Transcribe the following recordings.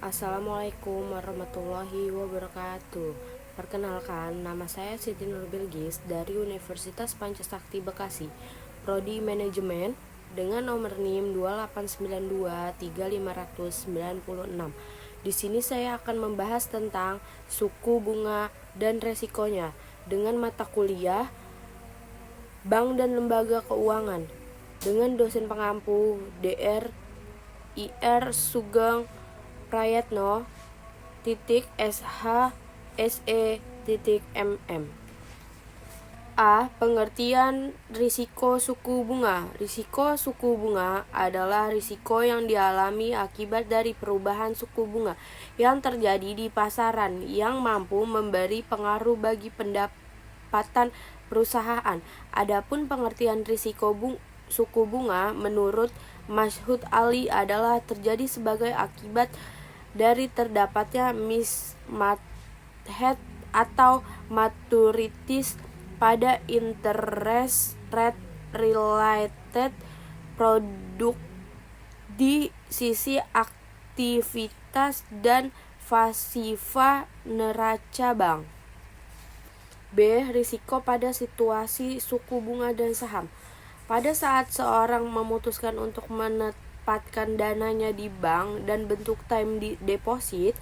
Assalamualaikum warahmatullahi wabarakatuh. Perkenalkan, nama saya Siti Nur Bilgis dari Universitas Pancasakti Bekasi, Prodi Manajemen dengan nomor NIM 28923.596. Di sini saya akan membahas tentang suku bunga dan resikonya dengan mata kuliah Bank dan Lembaga Keuangan dengan dosen pengampu Dr. Ir Sugeng Prayatno SH.SE.MM. A. Pengertian risiko suku bunga. Risiko suku bunga adalah risiko yang dialami akibat dari perubahan suku bunga yang terjadi di pasaran yang mampu memberi pengaruh bagi pendapatan perusahaan. Adapun pengertian risiko suku bunga menurut Mashhud Ali adalah terjadi sebagai akibat dari terdapatnya mismatch atau maturities pada interest rate related produk di sisi aktivitas dan pasifa neraca bank. B. Risiko pada situasi suku bunga dan saham. Pada saat seorang memutuskan untuk menempatkan dananya di bank dan bentuk time deposit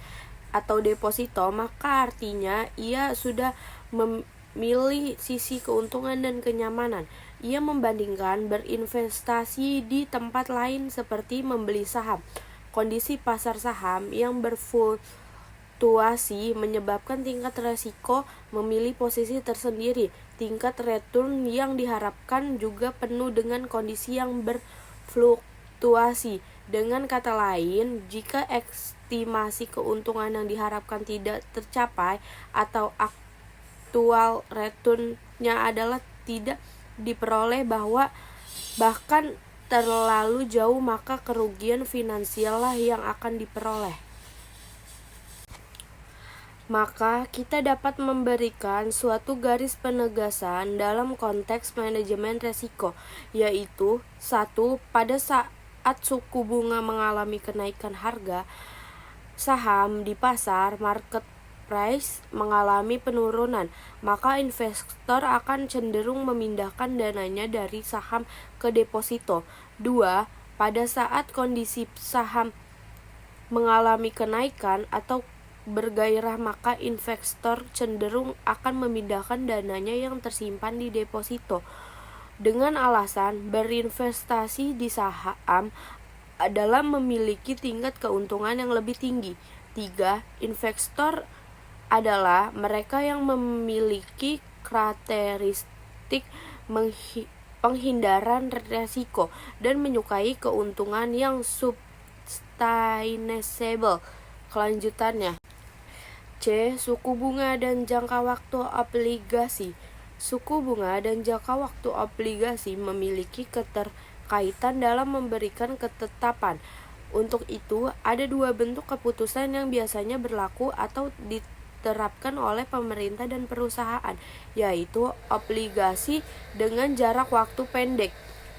atau deposito, maka artinya ia sudah memilih sisi keuntungan dan kenyamanan. Ia membandingkan berinvestasi di tempat lain seperti membeli saham. Kondisi pasar saham yang berfluktuasi menyebabkan tingkat resiko memilih posisi tersendiri. Tingkat return yang diharapkan juga penuh dengan kondisi yang berfluktuasi. Dengan kata lain, jika estimasi keuntungan yang diharapkan tidak tercapai atau aktual return-nya adalah tidak diperoleh bahkan terlalu jauh, maka kerugian finansial lah yang akan diperoleh. Maka kita dapat memberikan suatu garis penegasan dalam konteks manajemen resiko, yaitu 1. Pada saat suku bunga mengalami kenaikan harga saham di pasar, market price mengalami penurunan, maka investor akan cenderung memindahkan dananya dari saham ke deposito. 2. Pada saat kondisi saham mengalami kenaikan atau bergairah, maka investor cenderung akan memindahkan dananya yang tersimpan di deposito dengan alasan berinvestasi di saham adalah memiliki tingkat keuntungan yang lebih tinggi. 3. Investor adalah mereka yang memiliki karakteristik penghindaran resiko dan menyukai keuntungan yang sustainable. Kelanjutannya, C. Suku bunga dan jangka waktu obligasi. Suku bunga dan jangka waktu obligasi memiliki keterkaitan dalam memberikan ketetapan. Untuk itu, ada dua bentuk keputusan yang biasanya berlaku atau diterapkan oleh pemerintah dan perusahaan, yaitu obligasi dengan jarak waktu pendek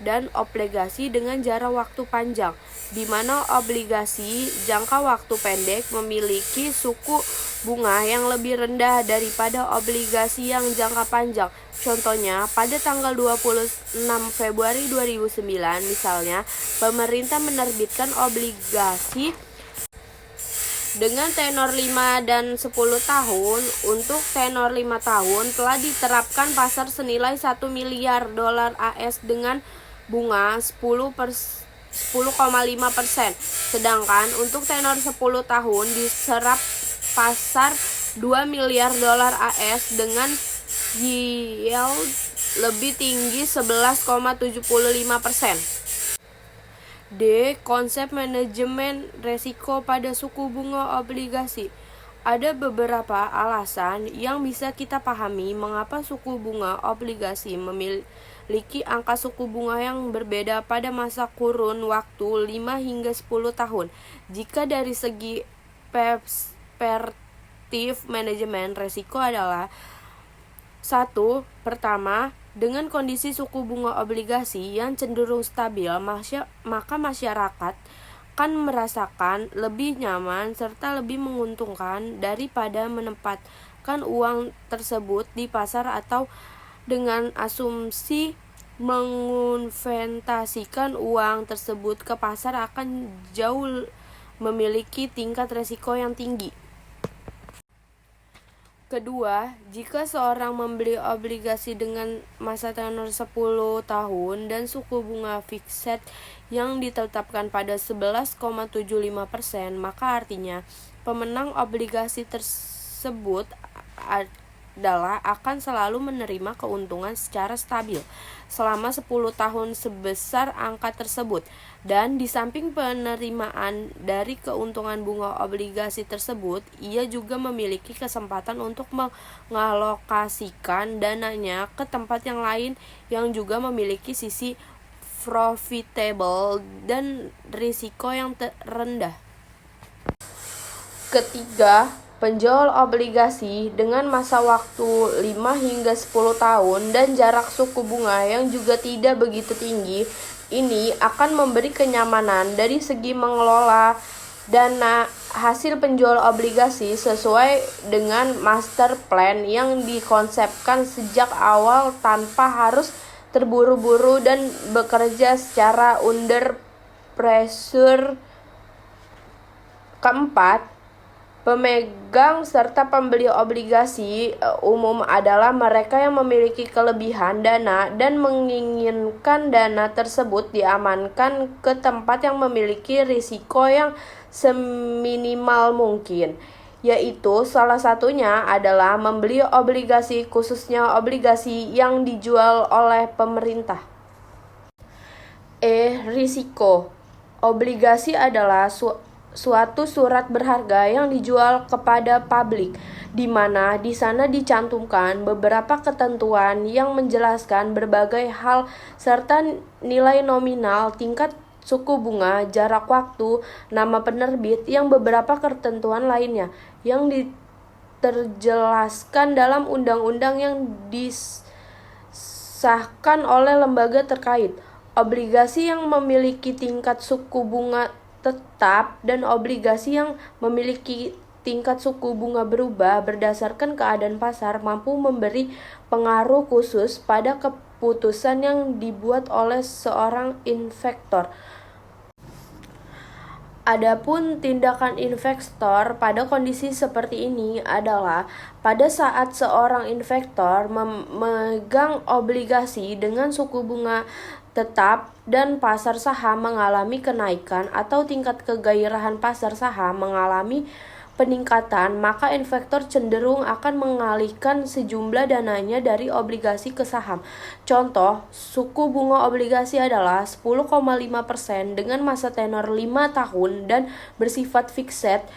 dan obligasi dengan jarak waktu panjang, di mana obligasi jangka waktu pendek memiliki suku bunga yang lebih rendah daripada obligasi yang jangka panjang. Contohnya, pada tanggal 26 Februari 2009 misalnya, pemerintah menerbitkan obligasi dengan tenor 5 dan 10 tahun. Untuk tenor 5 tahun telah diterapkan pasar senilai 1 miliar dolar AS dengan bunga 10,5%. Sedangkan untuk tenor 10 tahun diserap pasar 2 miliar dolar AS dengan yield lebih tinggi 11,75%. D. Konsep manajemen resiko pada suku bunga obligasi. Ada beberapa alasan yang bisa kita pahami mengapa suku bunga obligasi memiliki angka suku bunga yang berbeda pada masa kurun waktu 5 hingga 10 tahun. Jika dari segi perspektif manajemen resiko adalah 1. Pertama, dengan kondisi suku bunga obligasi yang cenderung stabil, maka masyarakat akan merasakan lebih nyaman serta lebih menguntungkan daripada menempatkan uang tersebut di pasar atau dengan asumsi menginvestasikan uang tersebut ke pasar akan jauh memiliki tingkat resiko yang tinggi. Kedua, jika seorang membeli obligasi dengan masa tenor 10 tahun dan suku bunga fixed yang ditetapkan pada 11,75%, maka artinya pemenang obligasi tersebut adalah akan selalu menerima keuntungan secara stabil selama 10 tahun sebesar angka tersebut. Dan di samping penerimaan dari keuntungan bunga obligasi tersebut, ia juga memiliki kesempatan untuk mengalokasikan dananya ke tempat yang lain yang juga memiliki sisi profitable dan risiko yang rendah. Ketiga, penjual obligasi dengan masa waktu 5 hingga 10 tahun dan jarak suku bunga yang juga tidak begitu tinggi ini akan memberi kenyamanan dari segi mengelola dana hasil penjual obligasi sesuai dengan master plan yang dikonsepkan sejak awal tanpa harus terburu-buru dan bekerja secara under pressure. Keempat, pemegang serta pembeli obligasi umum adalah mereka yang memiliki kelebihan dana dan menginginkan dana tersebut diamankan ke tempat yang memiliki risiko yang seminimal mungkin, yaitu salah satunya adalah membeli obligasi, khususnya obligasi yang dijual oleh pemerintah. Risiko. Obligasi adalah suatu surat berharga yang dijual kepada publik, di mana di sana dicantumkan beberapa ketentuan yang menjelaskan berbagai hal serta nilai nominal, tingkat suku bunga, jarak waktu, nama penerbit, yang beberapa ketentuan lainnya yang terjelaskan dalam undang-undang yang disahkan oleh lembaga terkait. Obligasi yang memiliki tingkat suku bunga tetap dan obligasi yang memiliki tingkat suku bunga berubah berdasarkan keadaan pasar mampu memberi pengaruh khusus pada keputusan yang dibuat oleh seorang investor. Adapun tindakan investor pada kondisi seperti ini adalah pada saat seorang investor memegang obligasi dengan suku bunga tetap dan pasar saham mengalami kenaikan atau tingkat kegairahan pasar saham mengalami peningkatan, maka investor cenderung akan mengalihkan sejumlah dananya dari obligasi ke saham. Contoh, suku bunga obligasi adalah 10,5% dengan masa tenor 5 tahun dan bersifat fixed.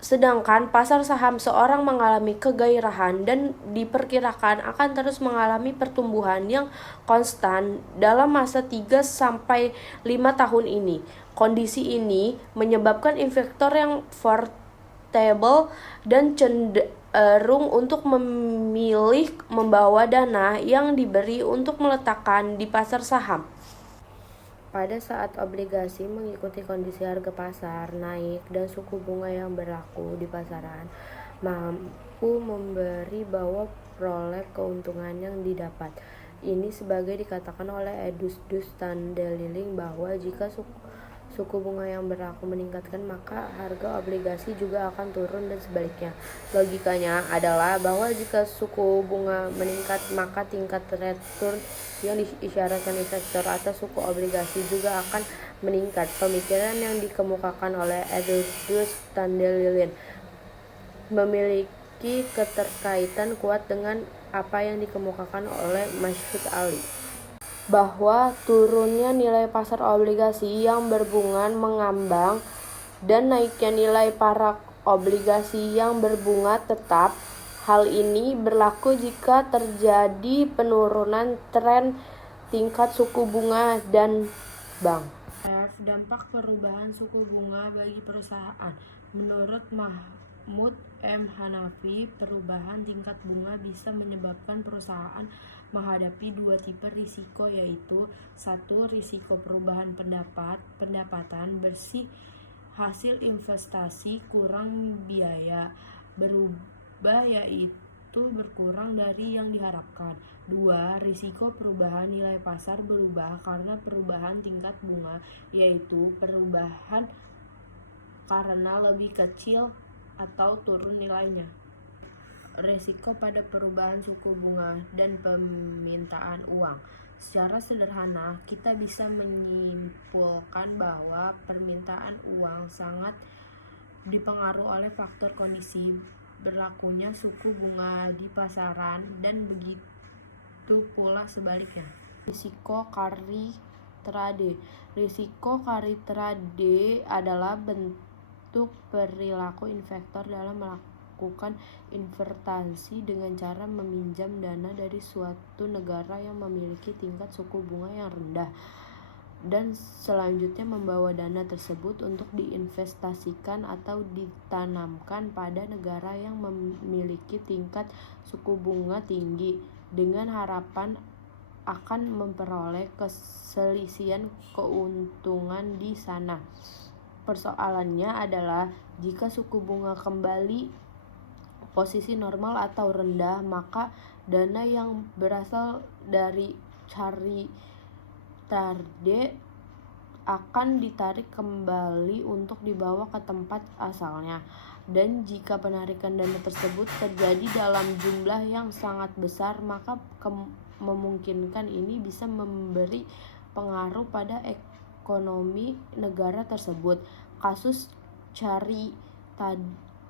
Sedangkan pasar saham seorang mengalami kegairahan dan diperkirakan akan terus mengalami pertumbuhan yang konstan dalam masa 3-5 tahun ini. Kondisi ini menyebabkan investor yang portable dan cenderung untuk memilih membawa dana yang diberi untuk meletakkan di pasar saham. Pada saat obligasi mengikuti kondisi harga pasar naik dan suku bunga yang berlaku di pasaran mampu memberi bahwa peroleh keuntungan yang didapat. Ini sebagai dikatakan oleh Edustus Tandeliling bahwa jika suku bunga yang berlaku meningkatkan, maka harga obligasi juga akan turun dan sebaliknya. Logikanya adalah bahwa jika suku bunga meningkat, maka tingkat return yang diisyaratkan investor atas suku obligasi juga akan meningkat. Pemikiran yang dikemukakan oleh Edustus Tandeliling memiliki keterkaitan kuat dengan apa yang dikemukakan oleh Masyhud Ali, bahwa turunnya nilai pasar obligasi yang berbunga mengambang dan naiknya nilai para obligasi yang berbunga tetap. Hal ini berlaku jika terjadi penurunan tren tingkat suku bunga dan bank. Dampak perubahan suku bunga bagi perusahaan. Menurut Mahmud M. Hanafi, perubahan tingkat bunga bisa menyebabkan perusahaan menghadapi dua tipe risiko, yaitu 1. Risiko perubahan pendapatan bersih hasil investasi kurang biaya berubah, yaitu berkurang dari yang diharapkan. 2. Risiko perubahan nilai pasar berubah karena perubahan tingkat bunga, yaitu perubahan karena lebih kecil atau turun nilainya. Risiko pada perubahan suku bunga dan permintaan uang. Secara sederhana, kita bisa menyimpulkan bahwa permintaan uang sangat dipengaruhi oleh faktor kondisi berlakunya suku bunga di pasaran dan begitu pula sebaliknya. Risiko carry trade. Risiko carry trade adalah bentuk perilaku investor dalam melakukan investasi dengan cara meminjam dana dari suatu negara yang memiliki tingkat suku bunga yang rendah dan selanjutnya membawa dana tersebut untuk diinvestasikan atau ditanamkan pada negara yang memiliki tingkat suku bunga tinggi dengan harapan akan memperoleh keselisihan keuntungan di sana. Persoalannya adalah jika suku bunga kembali posisi normal atau rendah, maka dana yang berasal dari carry trade akan ditarik kembali untuk dibawa ke tempat asalnya. Dan jika penarikan dana tersebut terjadi dalam jumlah yang sangat besar, maka memungkinkan ini bisa memberi pengaruh pada ekonomi negara tersebut. Kasus carry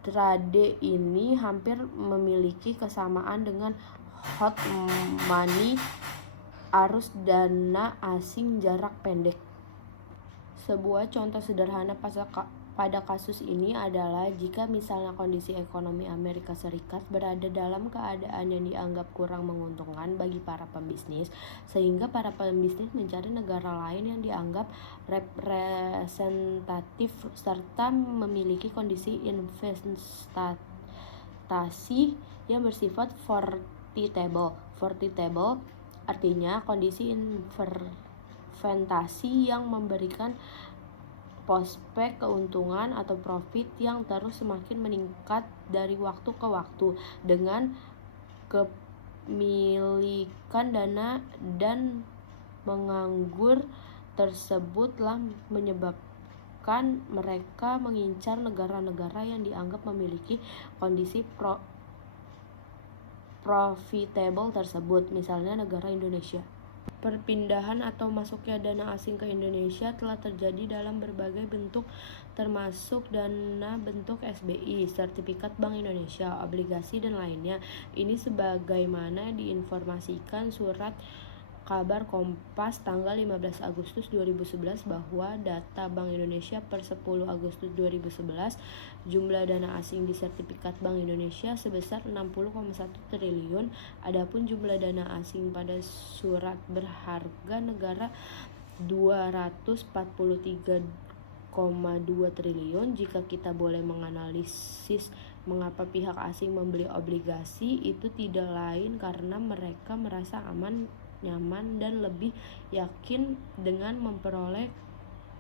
trade ini hampir memiliki kesamaan dengan hot money, arus dana asing jarak pendek. Sebuah contoh sederhana pada kasus ini adalah jika misalnya kondisi ekonomi Amerika Serikat berada dalam keadaan yang dianggap kurang menguntungkan bagi para pembisnis, sehingga para pembisnis mencari negara lain yang dianggap representatif serta memiliki kondisi investasi yang bersifat profitable artinya kondisi investasi yang memberikan prospek keuntungan atau profit yang terus semakin meningkat dari waktu ke waktu. Dengan kepemilikan dana dan menganggur tersebutlah menyebabkan mereka mengincar negara-negara yang dianggap memiliki kondisi profitable tersebut, misalnya negara Indonesia. Perpindahan atau masuknya dana asing ke Indonesia telah terjadi dalam berbagai bentuk, termasuk dana bentuk SBI, sertifikat Bank Indonesia, obligasi, dan lainnya. Ini sebagaimana diinformasikan surat kabar Kompas tanggal 15 Agustus 2011 bahwa data Bank Indonesia per 10 Agustus 2011, jumlah dana asing di sertifikat Bank Indonesia sebesar 60,1 triliun, adapun jumlah dana asing pada surat berharga negara 243,2 triliun. Jika kita boleh menganalisis mengapa pihak asing membeli obligasi, itu tidak lain karena mereka merasa aman, nyaman, dan lebih yakin dengan memperoleh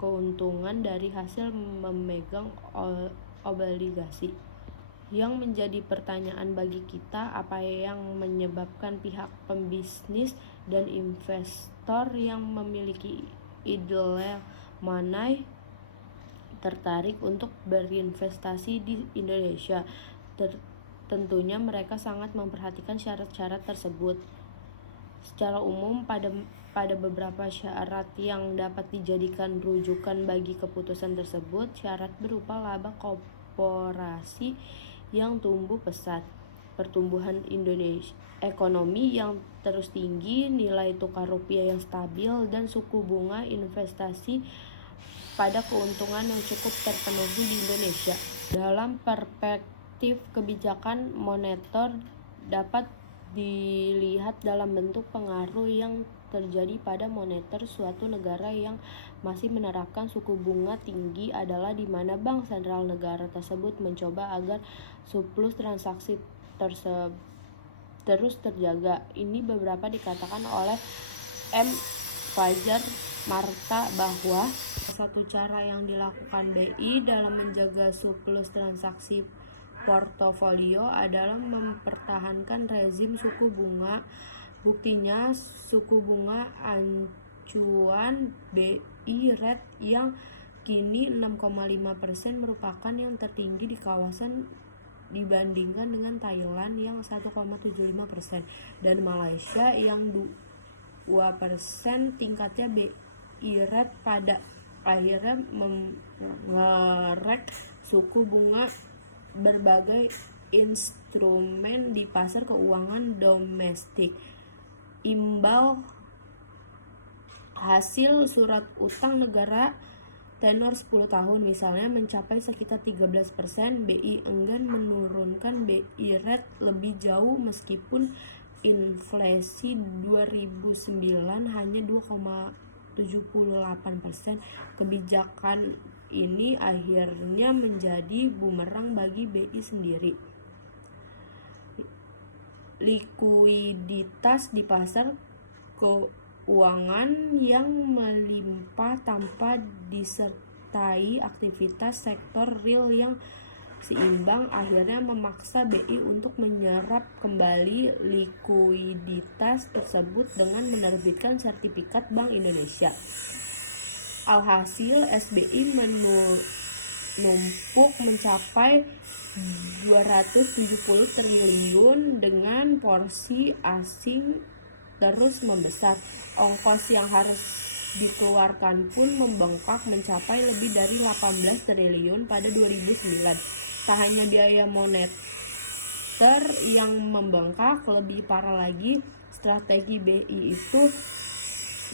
keuntungan dari hasil memegang obligasi. Yang menjadi pertanyaan bagi kita, apa yang menyebabkan pihak pembisnis dan investor yang memiliki ideal money tertarik untuk berinvestasi di Indonesia? Tentunya mereka sangat memperhatikan syarat-syarat tersebut. Secara umum, pada beberapa syarat yang dapat dijadikan rujukan bagi keputusan tersebut, syarat berupa laba korporasi yang tumbuh pesat, pertumbuhan ekonomi yang terus tinggi, nilai tukar rupiah yang stabil, dan suku bunga investasi pada keuntungan yang cukup terpenuhi di Indonesia. Dalam perspektif kebijakan moneter dapat dilihat dalam bentuk pengaruh yang terjadi pada moneter suatu negara yang masih menerapkan suku bunga tinggi adalah di mana bank sentral negara tersebut mencoba agar surplus transaksi terus terjaga. Ini beberapa dikatakan oleh M. Fajar Marta bahwa satu cara yang dilakukan BI dalam menjaga surplus transaksi portofolio adalah mempertahankan rezim suku bunga. Buktinya, suku bunga acuan BI rate yang kini 6,5% merupakan yang tertinggi di kawasan dibandingkan dengan Thailand yang 1,75% dan Malaysia yang 2%. Tingkatnya BI rate pada akhirnya mengerek suku bunga berbagai instrumen di pasar keuangan domestik. Imbal hasil surat utang negara tenor 10 tahun misalnya mencapai sekitar 13%, BI enggan menurunkan BI rate lebih jauh meskipun inflasi 2009 hanya 2,78%. Kebijakan ini akhirnya menjadi bumerang bagi BI sendiri. Likuiditas di pasar keuangan yang melimpah tanpa disertai aktivitas sektor real yang seimbang akhirnya memaksa BI untuk menyerap kembali likuiditas tersebut dengan menerbitkan sertifikat Bank Indonesia. Alhasil SBI menumpuk mencapai 270 triliun dengan porsi asing terus membesar. Ongkos yang harus dikeluarkan pun membengkak mencapai lebih dari 18 triliun pada 2009. Tak hanya biaya moneter yang membengkak, lebih parah lagi, strategi BI itu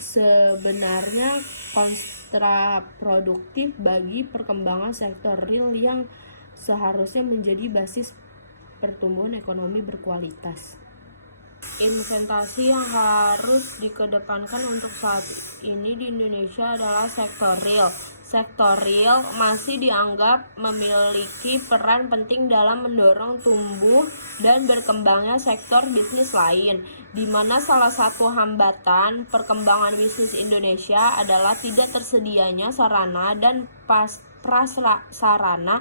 sebenarnya kontraproduktif bagi perkembangan sektor real yang seharusnya menjadi basis pertumbuhan ekonomi berkualitas. Investasi yang harus dikedepankan untuk saat ini di Indonesia adalah sektor real. Sektor real masih dianggap memiliki peran penting dalam mendorong tumbuh dan berkembangnya sektor bisnis lain, di mana salah satu hambatan perkembangan bisnis Indonesia adalah tidak tersedianya sarana dan prasarana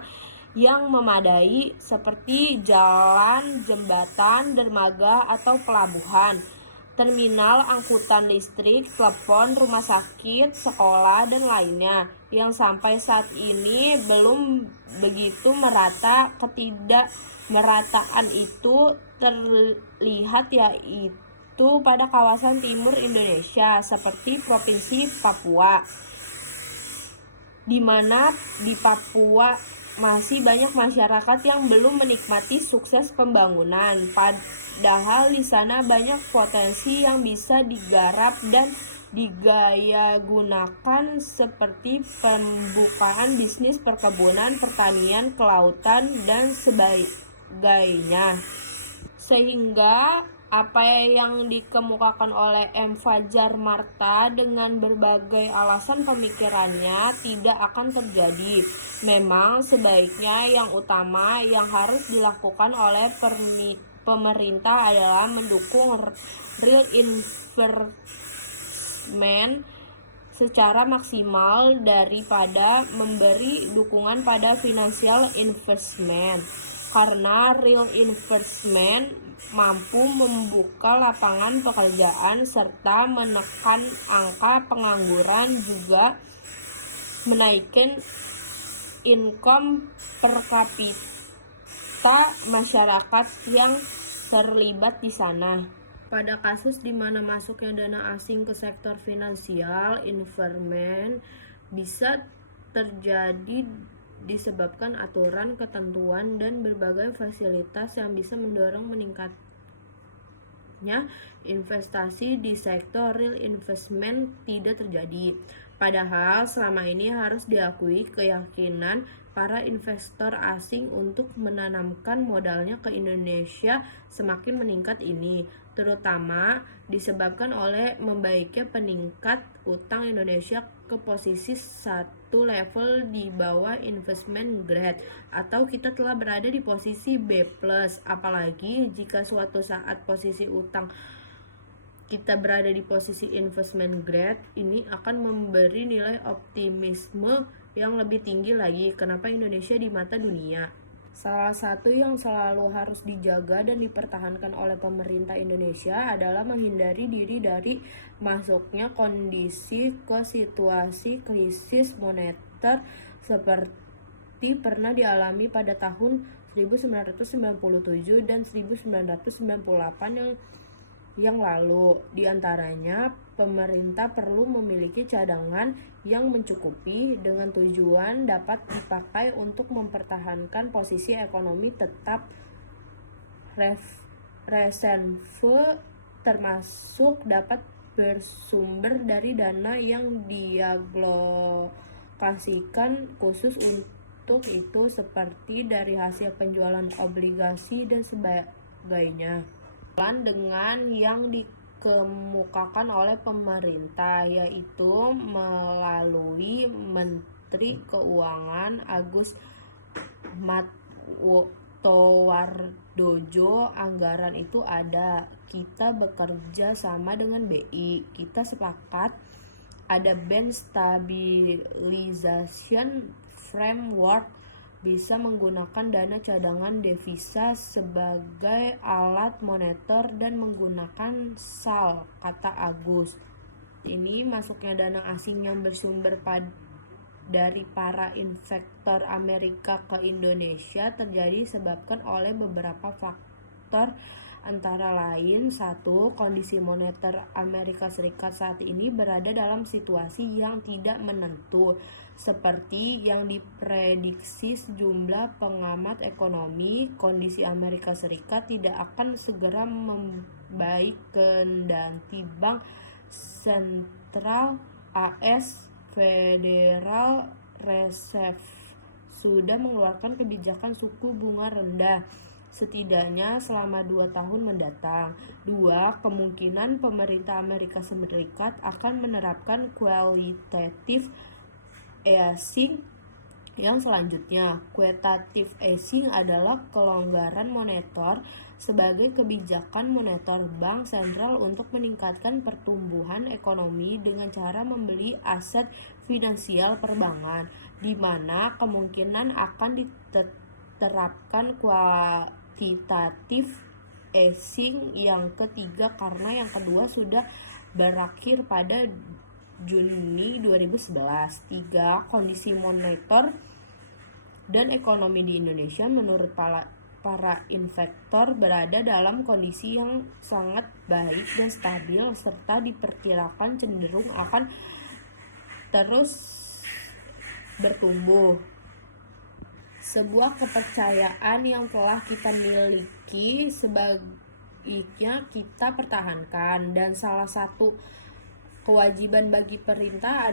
yang memadai seperti jalan, jembatan, dermaga, atau pelabuhan, terminal angkutan listrik, telepon, rumah sakit, sekolah, dan lainnya yang sampai saat ini belum begitu merata. Ketidakmerataan itu terlihat yaitu pada kawasan timur Indonesia seperti Provinsi Papua, di mana di Papua masih banyak masyarakat yang belum menikmati sukses pembangunan, padahal di sana banyak potensi yang bisa digarap dan digayagunakan seperti pembukaan bisnis perkebunan, pertanian, kelautan, dan sebagainya. Sehingga apa yang dikemukakan oleh M. Fajar Marta dengan berbagai alasan pemikirannya tidak akan terjadi. Memang sebaiknya yang utama yang harus dilakukan oleh pemerintah adalah mendukung real investment secara maksimal daripada memberi dukungan pada financial investment, karena real investment mampu membuka lapangan pekerjaan serta menekan angka pengangguran, juga menaikkan income per kapita masyarakat yang terlibat di sana. Pada kasus di mana masuknya dana asing ke sektor finansial, investment bisa terjadi disebabkan aturan, ketentuan, dan berbagai fasilitas yang bisa mendorong meningkatnya investasi di sektor real investment tidak terjadi. Padahal selama ini harus diakui keyakinan para investor asing untuk menanamkan modalnya ke Indonesia semakin meningkat ini, terutama disebabkan oleh membaiknya peningkat utang Indonesia ke posisi 1 level di bawah investment grade, atau kita telah berada di posisi B+, apalagi jika suatu saat posisi utang kita berada di posisi investment grade, ini akan memberi nilai optimisme yang lebih tinggi lagi. Kenapa Indonesia di mata dunia? Salah satu yang selalu harus dijaga dan dipertahankan oleh pemerintah Indonesia adalah menghindari diri dari masuknya kondisi ke situasi krisis moneter seperti pernah dialami pada tahun 1997 dan 1998 yang lalu. Di antaranya, pemerintah perlu memiliki cadangan yang mencukupi dengan tujuan dapat dipakai untuk mempertahankan posisi ekonomi tetap. Reserve termasuk dapat bersumber dari dana yang dialokasikan khusus untuk itu seperti dari hasil penjualan obligasi dan sebagainya. Dengan yang dikemukakan oleh pemerintah, yaitu melalui Menteri Keuangan Agus Mattowardojo. Anggaran itu ada, kita bekerja sama dengan BI, kita sepakat ada Bank Stabilization Framework, bisa menggunakan dana cadangan devisa sebagai alat moneter dan menggunakan SAL, kata Agus. Ini masuknya dana asing yang bersumber dari para investor Amerika ke Indonesia terjadi disebabkan oleh beberapa faktor, antara lain: 1. Kondisi moneter Amerika Serikat saat ini berada dalam situasi yang tidak menentu, seperti yang diprediksi sejumlah pengamat ekonomi. Kondisi Amerika Serikat tidak akan segera membaik kendati Bank Sentral AS Federal Reserve sudah mengeluarkan kebijakan suku bunga rendah setidaknya selama 2 tahun mendatang. 2. Kemungkinan pemerintah Amerika Serikat akan menerapkan quantitative easing yang selanjutnya. Quantitative easing adalah kelonggaran moneter sebagai kebijakan moneter bank sentral untuk meningkatkan pertumbuhan ekonomi dengan cara membeli aset finansial perbankan, di mana kemungkinan akan diterapkan quantitative easing yang ketiga karena yang kedua sudah berakhir pada Juni 2011. 3. Kondisi moneter dan ekonomi di Indonesia menurut para investor berada dalam kondisi yang sangat baik dan stabil serta diperkirakan cenderung akan terus bertumbuh. Sebuah kepercayaan yang telah kita miliki sebaiknya kita pertahankan, dan salah satu kewajiban bagi pemerintah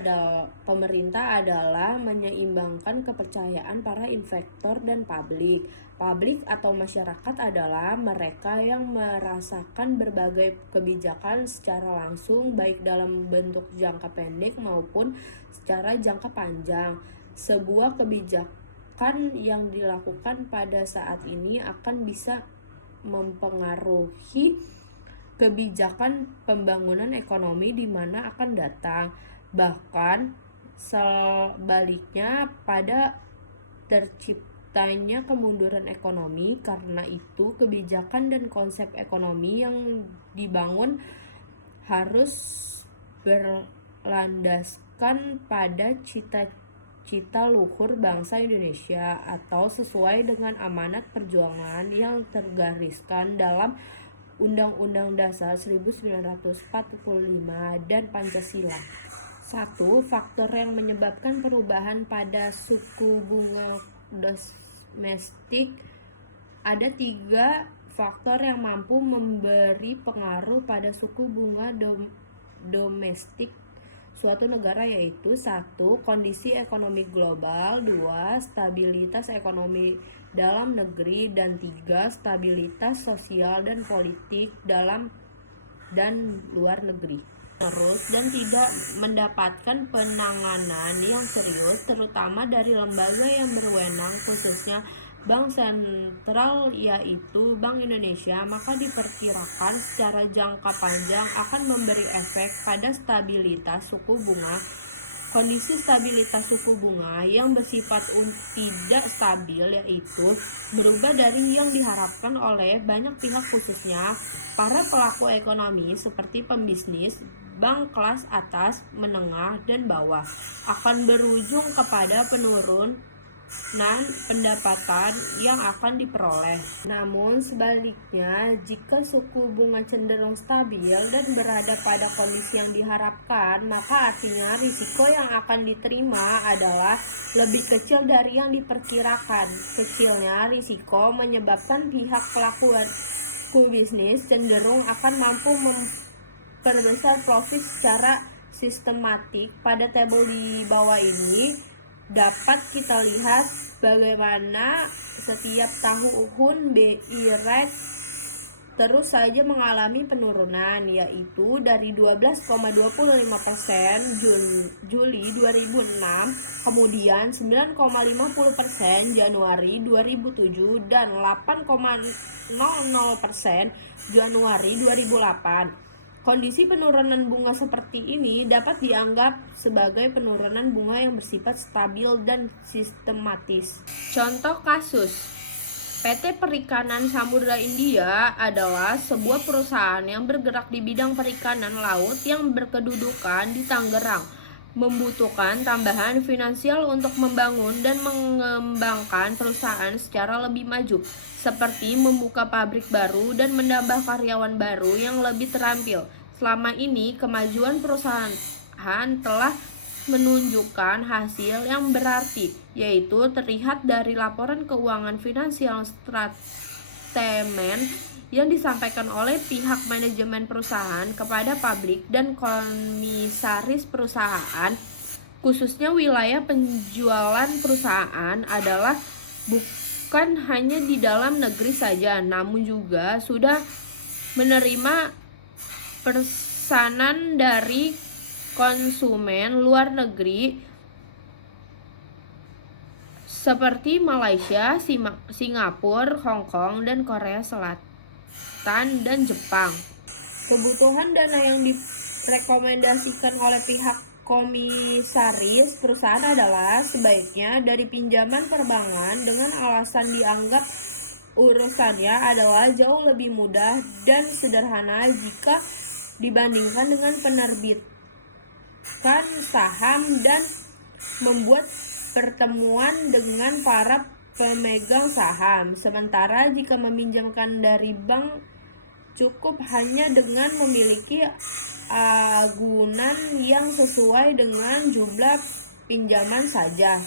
adalah menyeimbangkan kepercayaan para investor dan publik. Publik atau masyarakat adalah mereka yang merasakan berbagai kebijakan secara langsung, baik dalam bentuk jangka pendek maupun secara jangka panjang. Sebuah kebijakan yang dilakukan pada saat ini akan bisa mempengaruhi kebijakan pembangunan ekonomi di mana akan datang. Bahkan sebaliknya, pada terciptanya kemunduran ekonomi. Karena itu, kebijakan dan konsep ekonomi yang dibangun harus berlandaskan pada cita-cita luhur bangsa Indonesia atau sesuai dengan amanat perjuangan yang tergariskan dalam Undang-Undang Dasar 1945 dan Pancasila. 1. Faktor yang menyebabkan perubahan pada suku bunga domestik. Ada 3 faktor yang mampu memberi pengaruh pada suku bunga domestik suatu negara, yaitu 1. Kondisi ekonomi global, 2. Stabilitas ekonomi dalam negeri, dan 3. Stabilitas sosial dan politik dalam dan luar negeri. Terus dan tidak mendapatkan penanganan yang serius, terutama dari lembaga yang berwenang, khususnya Bank sentral yaitu Bank Indonesia, maka diperkirakan secara jangka panjang akan memberi efek pada stabilitas suku bunga. Kondisi stabilitas suku bunga yang bersifat tidak stabil yaitu berubah dari yang diharapkan oleh banyak pihak, khususnya para pelaku ekonomi seperti pembisnis, bank kelas atas, menengah, dan bawah, akan berujung kepada penurunan pendapatan yang akan diperoleh. Namun sebaliknya, jika suku bunga cenderung stabil dan berada pada kondisi yang diharapkan, maka artinya risiko yang akan diterima adalah lebih kecil dari yang diperkirakan. Kecilnya risiko menyebabkan pihak pelaku bisnis cenderung akan mampu memperbesar profit secara sistematik. Pada tabel di bawah ini dapat kita lihat bagaimana setiap tahun BI rate terus saja mengalami penurunan, yaitu dari 12,25% Juli 2006, kemudian 9,50% Januari 2007, dan 8,00% Januari 2008. Kondisi penurunan bunga seperti ini dapat dianggap sebagai penurunan bunga yang bersifat stabil dan sistematis. Contoh kasus, PT Perikanan Samudra India adalah sebuah perusahaan yang bergerak di bidang perikanan laut yang berkedudukan di Tangerang, membutuhkan tambahan finansial untuk membangun dan mengembangkan perusahaan secara lebih maju, seperti membuka pabrik baru dan menambah karyawan baru yang lebih terampil. Selama ini, kemajuan perusahaan telah menunjukkan hasil yang berarti, yaitu terlihat dari laporan keuangan finansial statement yang disampaikan oleh pihak manajemen perusahaan kepada publik dan komisaris perusahaan, khususnya wilayah penjualan perusahaan adalah bukan hanya di dalam negeri saja, namun juga sudah menerima pesanan dari konsumen luar negeri seperti Malaysia, Singapura, Hong Kong, dan Korea Selatan dan Jepang. Kebutuhan dana yang direkomendasikan oleh pihak komisaris perusahaan adalah sebaiknya dari pinjaman perbankan dengan alasan dianggap urusannya adalah jauh lebih mudah dan sederhana jika dibandingkan dengan penerbitan saham dan membuat pertemuan dengan para pemegang saham. Sementara jika meminjamkan dari bank, cukup hanya dengan memiliki agunan yang sesuai dengan jumlah pinjaman saja.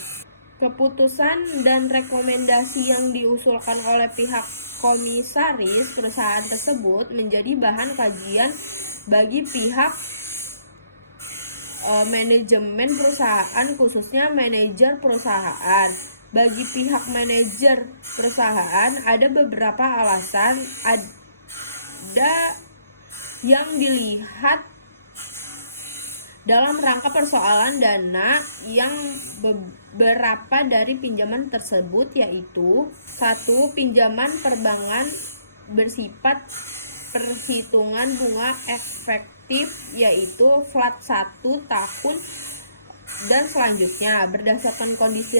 Keputusan dan rekomendasi yang diusulkan oleh pihak komisaris perusahaan tersebut menjadi bahan kajian bagi pihak manajemen perusahaan, khususnya manajer perusahaan. Bagi pihak manajer perusahaan ada beberapa alasan ada yang dilihat dalam rangka persoalan dana yang beberapa dari pinjaman tersebut, yaitu 1. Pinjaman perbankan bersifat perhitungan bunga efektif, yaitu flat 1 tahun dan selanjutnya berdasarkan kondisi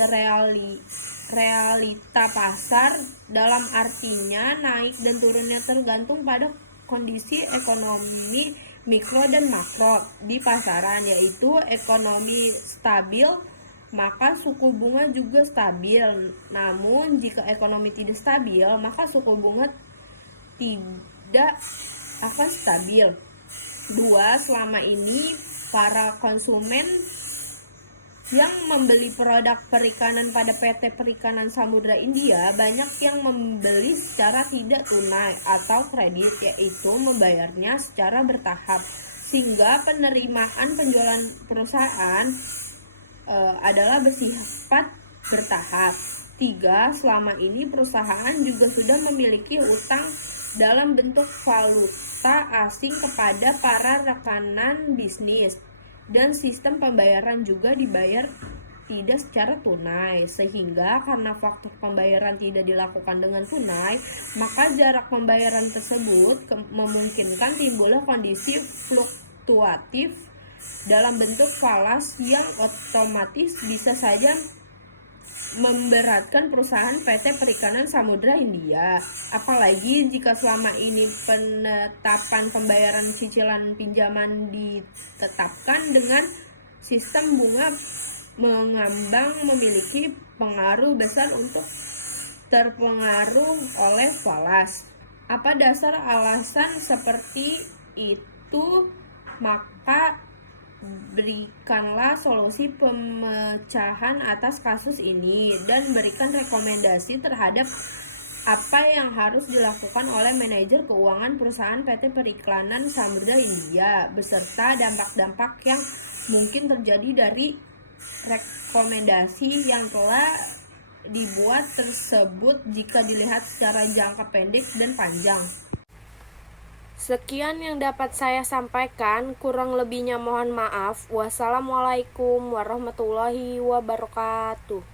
realita pasar, dalam artinya naik dan turunnya tergantung pada kondisi ekonomi mikro dan makro di pasaran, yaitu ekonomi stabil maka suku bunga juga stabil. Namun jika ekonomi tidak stabil maka suku bunga tidak akan stabil. 2. Selama ini para konsumen yang membeli produk perikanan pada PT Perikanan Samudra India banyak yang membeli secara tidak tunai atau kredit, yaitu membayarnya secara bertahap, sehingga penerimaan penjualan perusahaan adalah bersifat bertahap. 3. Selama ini perusahaan juga sudah memiliki utang dalam bentuk valuta asing kepada para rekanan bisnis, dan sistem pembayaran juga tidak secara tunai, sehingga karena faktor pembayaran tidak dilakukan dengan tunai, maka jarak pembayaran tersebut memungkinkan timbulnya kondisi fluktuatif dalam bentuk falas yang otomatis bisa saja memberatkan perusahaan PT Perikanan Samudra Hindia. Apalagi jika selama ini penetapan pembayaran cicilan pinjaman ditetapkan dengan sistem bunga mengambang memiliki pengaruh besar untuk terpengaruh oleh falas. Apa dasar alasan seperti itu? Maka berikanlah solusi pemecahan atas kasus ini dan berikan rekomendasi terhadap apa yang harus dilakukan oleh manajer keuangan perusahaan PT Perikanan Samudra Hindia beserta dampak-dampak yang mungkin terjadi dari rekomendasi yang telah dibuat tersebut jika dilihat secara jangka pendek dan panjang. Sekian yang dapat saya sampaikan, kurang lebihnya mohon maaf. Wassalamualaikum warahmatullahi wabarakatuh.